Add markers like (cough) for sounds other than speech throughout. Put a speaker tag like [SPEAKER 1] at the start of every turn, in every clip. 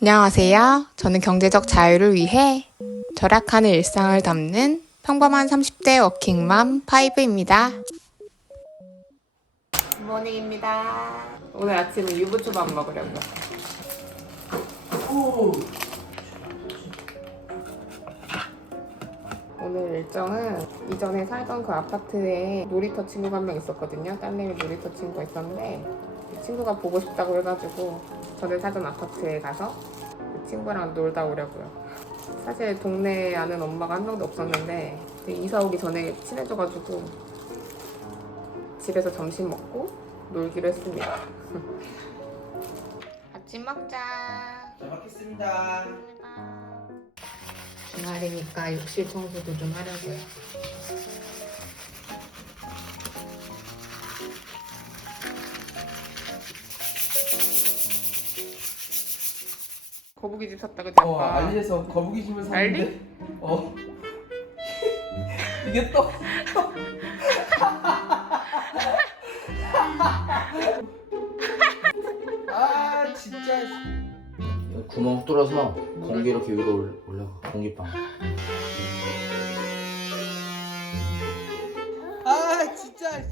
[SPEAKER 1] 안녕하세요. 저는 경제적 자유를 위해 절약하는 일상을 담는 평범한 30대 워킹맘 파이브입니다. 굿모닝입니다. 오늘 아침은 유부초밥 먹으려고요. 오늘 일정은 이전에 살던 그 아파트에 놀이터 친구가 한 명 있었거든요. 딸내미 놀이터 친구가 있었는데 그 친구가 보고 싶다고 해가지고 저는 살던 아파트에 가서 그 친구랑 놀다 오려고요. 사실 동네에 아는 엄마가 한 명도 없었는데 이사 오기 전에 친해져가지고 집에서 점심 먹고 놀기로 했습니다. (laughs) 아침 먹자.
[SPEAKER 2] 잘 먹겠습니다.
[SPEAKER 1] 주말이니까 욕실 청소도 좀 하려고요. 거북이 집 샀다 그지
[SPEAKER 2] 어,
[SPEAKER 1] 아빠?
[SPEAKER 2] 알리에서 거북이 집을 샀는데.
[SPEAKER 1] 알리?
[SPEAKER 2] 어. (laughs) 이게 또. (laughs) 아 진짜.
[SPEAKER 3] 구멍 뚫어서 공기 이렇게 위로 올- 올라가 공기방
[SPEAKER 2] 아 진짜.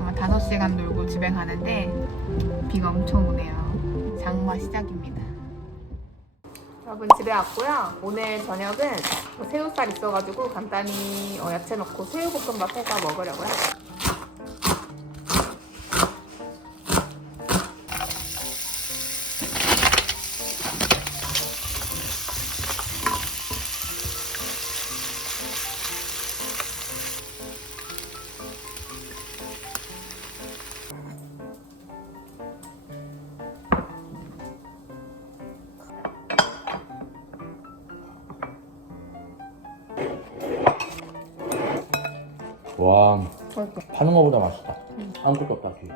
[SPEAKER 1] 아, 5시간 놀고 집에 가는데 비가 엄청 오네요. 장마 시작입니다. 여러분 집에 왔고요. 오늘 저녁은 뭐 새우살 있어가지고 간단히 어, 야채 넣고 새우볶음밥 해서 먹으려고요.
[SPEAKER 3] 와 파는 거보다 맛있다. 아무것도 없다 뒤에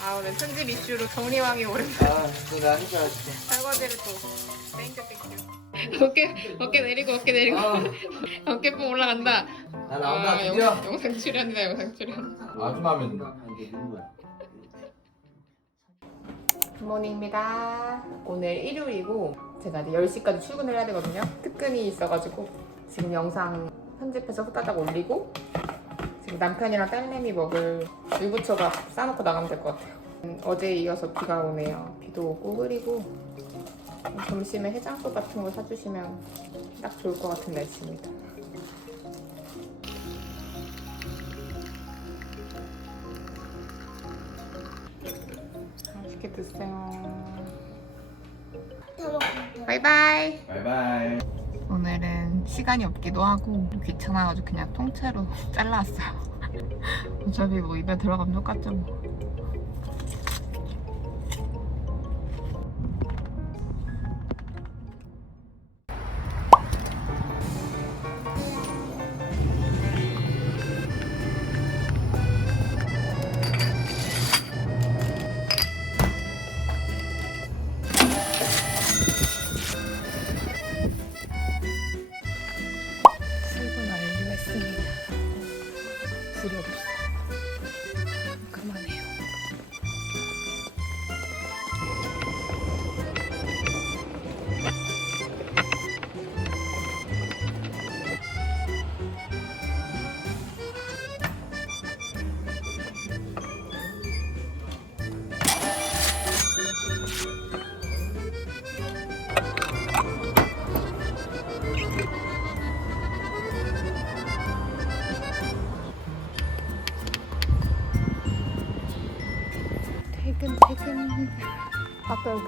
[SPEAKER 1] 아 오늘 편집 이슈로 정리왕이 오랜
[SPEAKER 2] 아 내가 해줘야지.
[SPEAKER 1] 설거지를 또 땡큐 땡큐 어깨 어깨 내리고 어깨 내리고.
[SPEAKER 2] 아, (laughs)
[SPEAKER 1] 어깨뽕 올라간다.
[SPEAKER 2] 나 나온다
[SPEAKER 1] 아,
[SPEAKER 2] 드디어.
[SPEAKER 1] 영, 영상 출연이다 영상 출연.
[SPEAKER 3] 아줌마면
[SPEAKER 1] 굿모닝입니다. 오늘 일요일이고 제가 이제 10시까지 출근을 해야 되거든요. 특근이 있어가지고 지금 영상 편집해서 후다닥 올리고 지금 남편이랑 딸내미 먹을 유부초밥 싸놓고 나가면 될 것 같아요. 음, 어제에 이어서 비가 오네요. 비도 오고 흐리고 점심에 해장국 같은 거 사주시면 딱 좋을 것 같은 날씨입니다. 맛있게 드세요. 바이바이.
[SPEAKER 2] 바이바이.
[SPEAKER 1] 오늘은 시간이 없기도 하고 귀찮아가지고 그냥 통째로 (laughs) 잘라왔어요. (laughs) 어차피 뭐 입에 들어가면 똑같죠 뭐.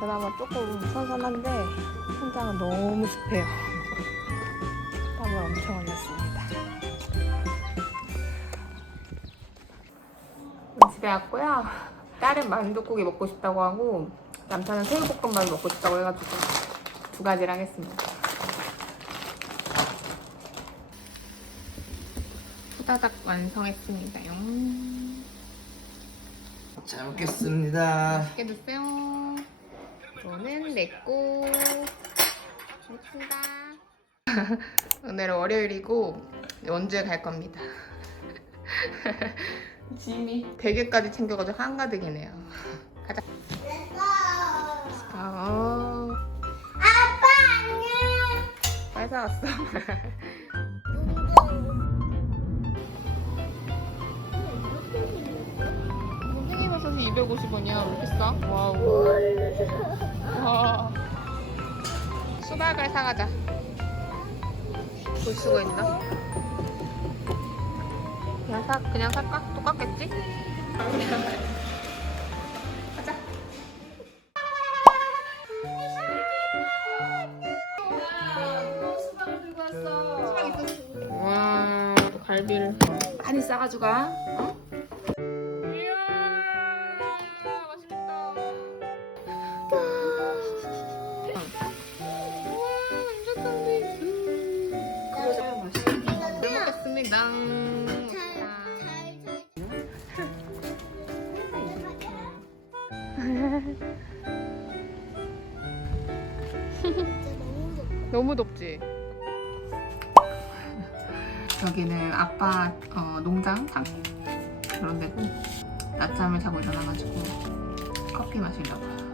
[SPEAKER 1] 그나마 조금 선선한데 현장은 너무 습해요 땀을 엄청 흘렸습니다 집에 왔고요. 딸은 만둣국이 먹고 싶다고 하고 남편은 새우볶음밥이 먹고 싶다고 해가지고 두 가지를 하겠습니다. 후다닥 완성했습니다요.
[SPEAKER 2] 잘 먹겠습니다.
[SPEAKER 1] 맛있게 드세요. 이거는 내고 먹겠습니다. 오늘은 월요일이고 원주에 갈 겁니다. 짐이 베개까지 챙겨가지고 한가득이네요. 가자. 아,
[SPEAKER 4] 아빠 안녕.
[SPEAKER 1] 빨리 왔어. 무생이 버섯이 250원이야. 왜 이렇게 싸? 와우. 와. 수박을 사가자. 볼 수가 있나? 그냥 사 그냥 살까? 똑같겠지? 가자. 와, 갈비를 많이 싸가지고 가. 너무 덥지? 여기는 아빠 어, 농장? 장? 그런 데고. 낮잠을 자고 일어나가지고 커피 마시려고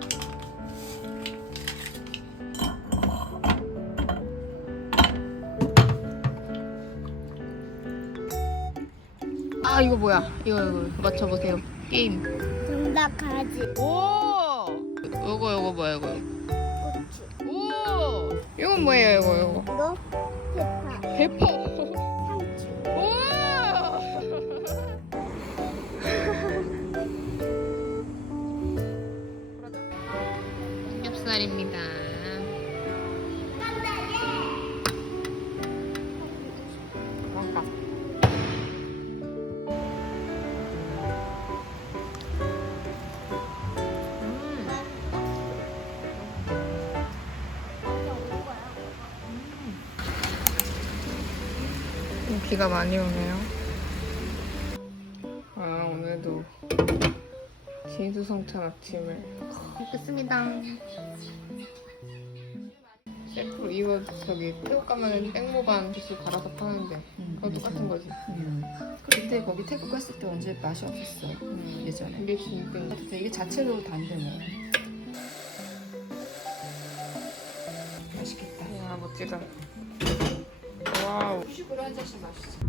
[SPEAKER 1] 아 이거 뭐야? 이거 이거 맞춰보세요. 게임.
[SPEAKER 4] 정답 가지.
[SPEAKER 1] 오! 요거 요거 뭐야 이거?
[SPEAKER 4] 고추.
[SPEAKER 1] 오! 이건 뭐예요 이거 이거?
[SPEAKER 4] 이거? 대파.
[SPEAKER 1] 대파 비가 많이 오네요. 아 오늘도 진수성찬 아침을 먹겠습니다. 셀프로 이거 저기 태국 가면은 땡모반 주스 갈아서 파는데 그거 똑같은 거지.
[SPEAKER 5] 음. 그때 거기 태국 갔을 때 완전 맛이 없었어
[SPEAKER 1] 음.
[SPEAKER 5] 예전에
[SPEAKER 1] 이게 진짜
[SPEAKER 5] 근데 이게 자체로 단데 뭐 맛있겠다
[SPEAKER 1] 와 멋지다. 와우.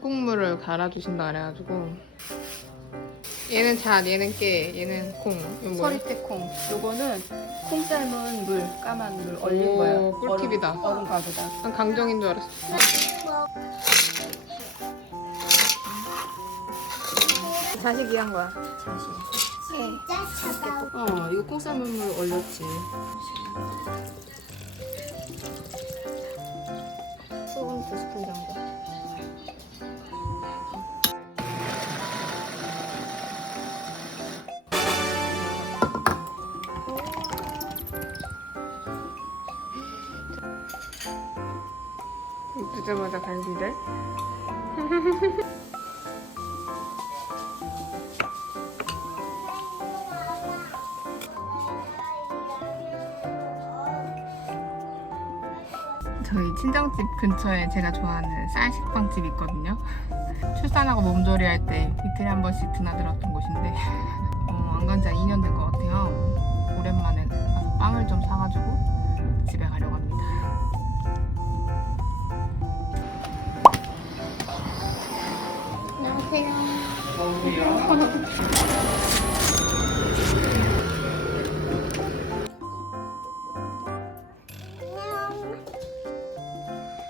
[SPEAKER 1] 콩국물을 갈아주신다 그래가지고 얘는 잣, 얘는 깨, 얘는 콩. 이건?
[SPEAKER 5] 서리태콩. 요거는 콩 삶은 물 까만 물 얼린
[SPEAKER 1] 오,
[SPEAKER 5] 거야.
[SPEAKER 1] 꿀팁이다.
[SPEAKER 5] 얼음, 얼음 가루다.
[SPEAKER 1] 난 강정인 줄 알았어. 자식이 한 거야.
[SPEAKER 4] 진짜 차가워.
[SPEAKER 5] 어 이거 콩 삶은 물 얼렸지.
[SPEAKER 1] 소금 두 스푼 정도 주자마자 갈비들 (laughs) 저희 친정집 근처에 제가 좋아하는 쌀식빵집 있거든요. 출산하고 몸조리 할 때 이틀에 한 번씩 드나들었던 곳인데 (laughs) 어, 안간지 2년 된 것 같아요. 오랜만에 가서 빵을 좀 사가지고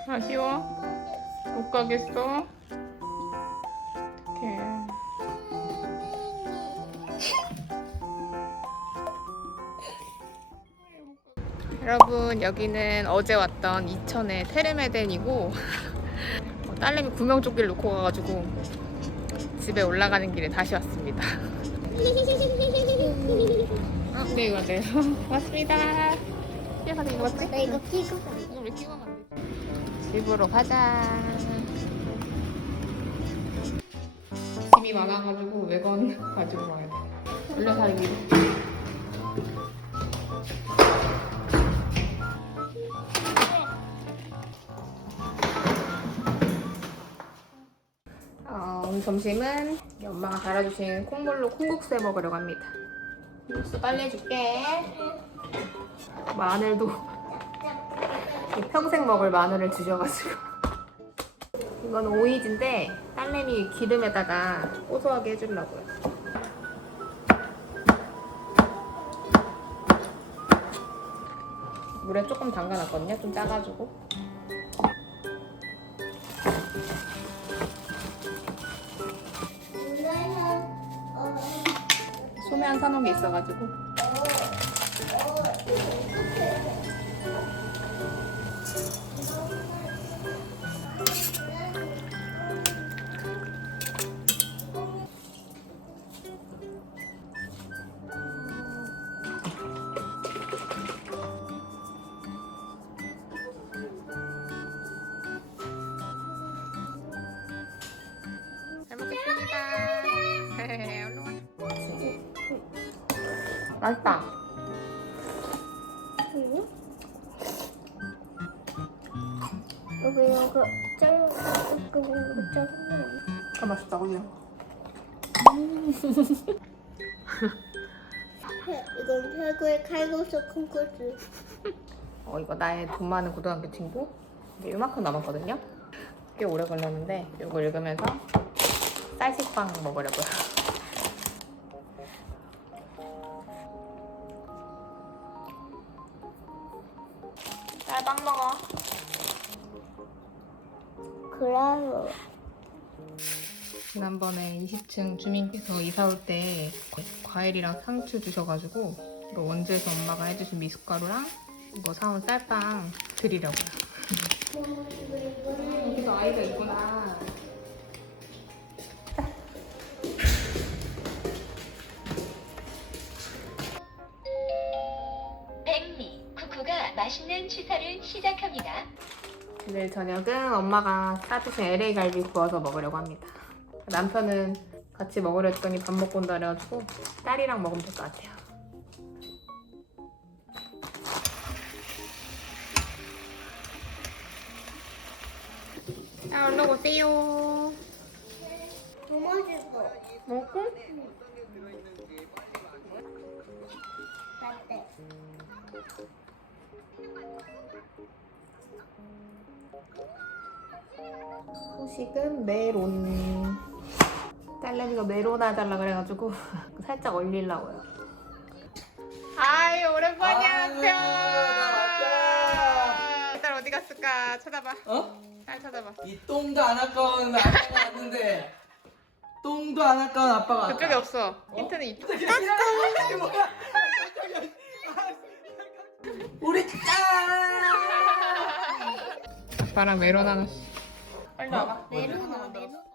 [SPEAKER 1] 아쉬워? 못 가겠어? 어떡해. 여러분 여기는 어제 왔던 이천의 테르메덴이고 (laughs) 어, 딸내미 구명조끼를 놓고 가가지고 집에 올라가는 길에 다시 왔습니다. (laughs) 아, 네 이거 맞아요. 고맙습니다. 뛰어가서 이거 맞지?
[SPEAKER 4] 나 이거 끼고 가.
[SPEAKER 1] 이거 왜 끼고 가면 안 돼? 집으로 가자. 짐이 많아가지고 외건 가지고 가야 돼. 올려 살기. 점심은 엄마가 갈아주신 콩물로 콩국수 해 먹으려고 합니다. 콩국수 빨리 해줄게. 마늘도 (laughs) 평생 먹을 마늘을 주셔가지고 이건 오이지인데 딸내미 기름에다가 고소하게 해주려고요 물에 조금 담가놨거든요 좀 짜가지고 사놓은 게 있어가지고 맛있다.
[SPEAKER 4] 그리고 여기 짧은 거 이거 짧은
[SPEAKER 1] 아 맛있다 그냥.
[SPEAKER 4] 거. 이건 최고의 칼국수 콩국수.
[SPEAKER 1] 어 이거 나의 돈 많은 고등학교 친구. 이게 이만큼 남았거든요. 꽤 오래 걸렸는데 이거 읽으면서 쌀식빵 먹으려고요. 지난번에 20층 주민께서 이사 올 때 과일이랑 상추 주셔가지고 이거 원주에서 엄마가 해주신 미숫가루랑 이거 사온 쌀빵 드리려고요. 여기도 아이가 있구나.
[SPEAKER 6] 백미 쿠쿠가 맛있는 취사를 시작합니다.
[SPEAKER 1] 오늘 저녁은 엄마가 싸주신 LA 갈비 구워서 먹으려고 합니다. 남편은 같이 먹으려 했더니 밥 먹고 온다 그래가지고 딸이랑 먹으면 될 것 같아요. 자, 얼른 오세요.
[SPEAKER 4] 도마지고
[SPEAKER 1] 먹고?
[SPEAKER 4] 라떼.
[SPEAKER 1] 후식은 메론. 딸내미가 메론 해달라 그래가지고 (laughs) 살짝 얼리려고요. 아이 오랜만이야
[SPEAKER 2] 아유, 나 왔다.
[SPEAKER 1] 딸 어디 갔을까 찾아봐.
[SPEAKER 2] 어?
[SPEAKER 1] 딸 찾아봐.
[SPEAKER 2] 이 똥도 안 아까운 아빠가 왔는데 똥도 안 아까운 아빠가 왔다.
[SPEAKER 1] 그쪽에 없어. 힌트는 이쪽.
[SPEAKER 2] 이게 뭐야? (laughs) 우리 짠!
[SPEAKER 1] 아빠랑 하나씩. 빨리 와봐.
[SPEAKER 4] 메로나 메로.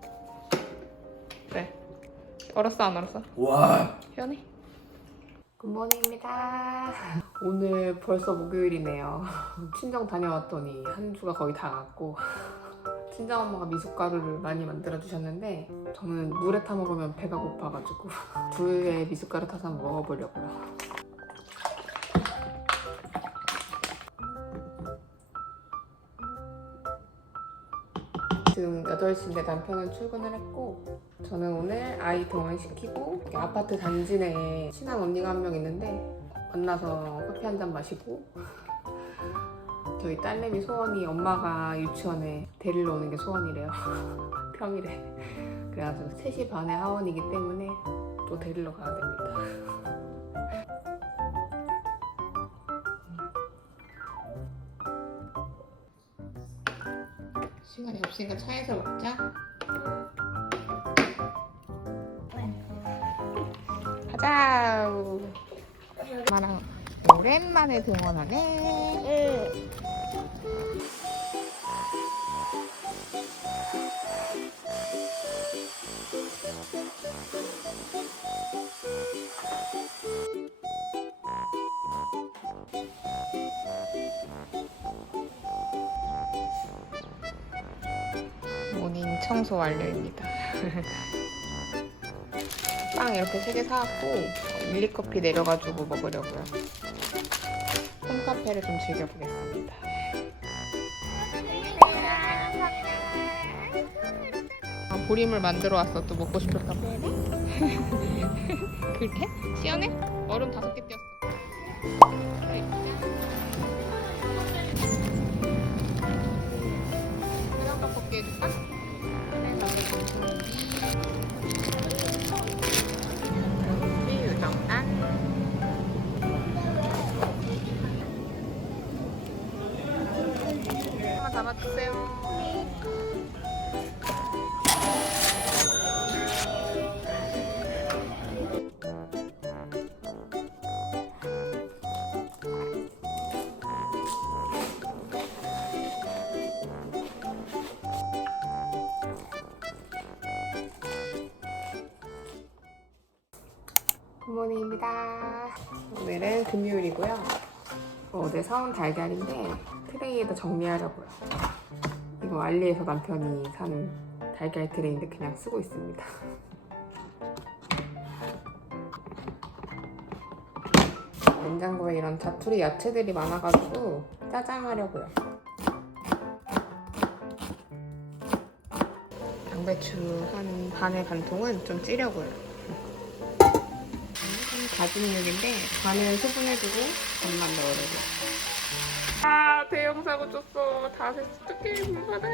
[SPEAKER 1] 얼었어 안 얼었어?
[SPEAKER 2] 와.
[SPEAKER 1] 시원해. 굿모닝입니다. 오늘 벌써 목요일이네요. 친정 다녀왔더니 한 주가 거의 다 갔고 친정 엄마가 미숫가루를 많이 만들어 주셨는데 저는 물에 타 먹으면 배가 고파가지고 두유에 미숫가루 타서 한번 먹어보려고요. 8시인데 남편은 출근을 했고 저는 오늘 아이 등원시키고 이렇게 아파트 단지 내에 친한 언니가 한 명 있는데 만나서 커피 한 잔 마시고 저희 딸내미 소원이 엄마가 유치원에 데리러 오는 게 소원이래요. (laughs) 평일에. 그래가지고 3시 반에 하원이기 때문에 또 데리러 가야 됩니다 시간이 없으니까 차에서 먹자. 가자. 엄마랑 오랜만에 등원하네.
[SPEAKER 4] 응.
[SPEAKER 1] 모닝 청소 완료입니다. (laughs) 빵 이렇게 세 개 사왔고 밀리커피 내려가지고 먹으려고요. 홈카페를 좀 즐겨보겠습니다. 아, 보림을 만들어 왔어. 또 먹고 봐. (laughs) 그렇게? 시원해? 얼음 다섯 개 띄었어. 담아주세요. 굿모닝입니다. 오늘은 금요일이고요. 어제 사온 달걀인데 트레이에다 정리하려고요. 이거 알리에서 남편이 산 달걀 트레이인데 그냥 쓰고 있습니다. (laughs) 냉장고에 이런 자투리 야채들이 많아가지고 짜장하려고요. 양배추 한 반의 반통은 좀 찌려고요. 다진 육인데 간은 소분해두고 간만 넣으려고. 아 대형 사고 쳤어. 다 됐어. 어떡해 불편해.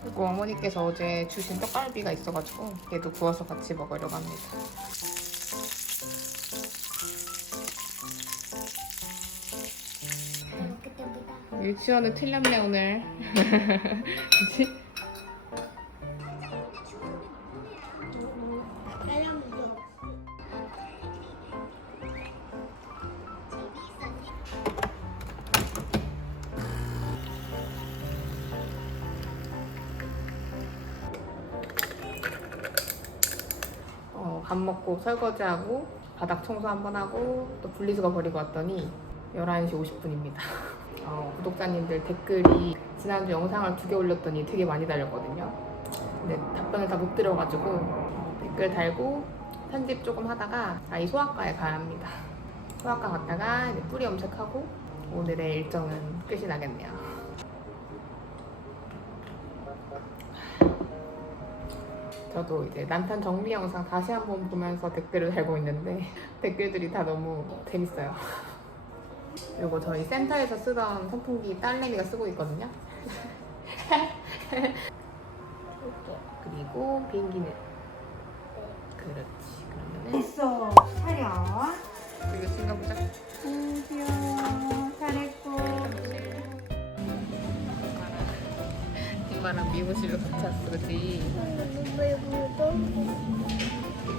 [SPEAKER 1] 그리고 어머니께서 어제 주신 떡갈비가 있어가지고 얘도 구워서 같이 먹으려고 합니다. 유치원은 틀렸네 오늘. (laughs) 그치? 설거지하고 바닥 청소 한번 하고 또 분리수거 버리고 왔더니 11시 50분입니다. (laughs) 어, 구독자님들 댓글이 지난주 영상을 두 개 올렸더니 되게 많이 달렸거든요. 근데 답변을 다 못 드려가지고 댓글 달고 편집 조금 하다가 아이 소아과에 가야 합니다. 소아과 갔다가 뿌리 염색하고 오늘의 일정은 끝이 나겠네요. 저도 이제 남편 정리 영상 다시 한번 보면서 댓글을 달고 있는데 (laughs) 댓글들이 다 너무 재밌어요. (laughs) 이거 저희 센터에서 쓰던 선풍기 딸내미가 쓰고 있거든요. (laughs) 그리고 비행기는 그렇지. 그러면은
[SPEAKER 7] 됐어 차려
[SPEAKER 1] 이거 챙겨보자. 엄마랑 미용실로 같이 왔어, 그지?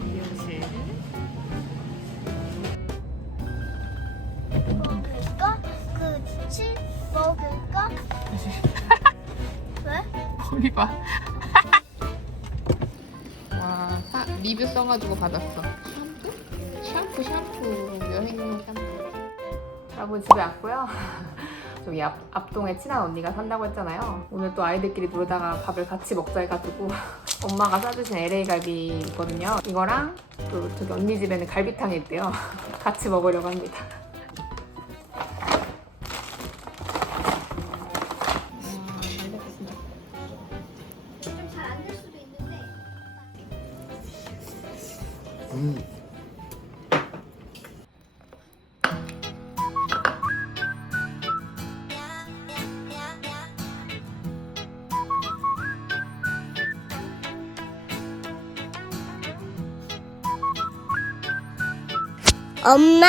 [SPEAKER 1] 미용실.
[SPEAKER 4] 먹을까? 그치? 먹을까? 왜?
[SPEAKER 1] 거기 봐. 와, 사, 리뷰 써가지고 받았어. 샴푸? 샴푸, 샴푸. 여행용 샴푸. 여러분 집에 왔고요. 저기 앞, 앞동에 친한 언니가 산다고 했잖아요. 오늘 또 아이들끼리 놀다가 밥을 같이 먹자 해가지고 (laughs) 엄마가 싸주신 LA 갈비 있거든요. 이거랑 또 저기 언니 집에는 갈비탕이 있대요. (laughs) 같이 먹으려고 합니다.
[SPEAKER 4] 엄마. 하이파이브